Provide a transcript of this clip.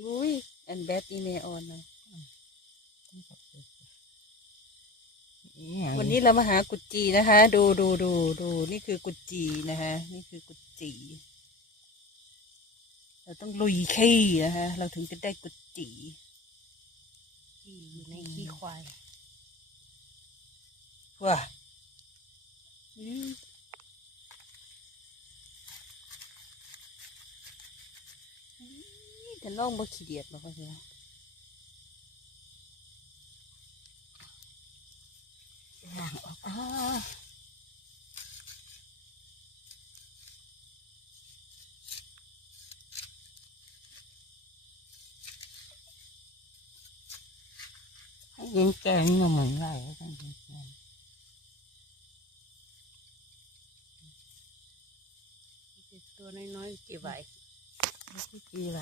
อุ้ยอันแบดอีเมออนนะวันนี้เรามาหากุดจีนะคะ ดูนี่คือกุดจีนะคะนี่คือกุดจีเราต้องลุยขี้นะคะเราถึงจะได้กุดจีอยู่ในขี้ควายว้าจะล่องบ่ขี้เดียดหรอกพ่อเสือยิงแกงมันเหมือนไรตัวน้อยๆกี่ใบ กี่ไร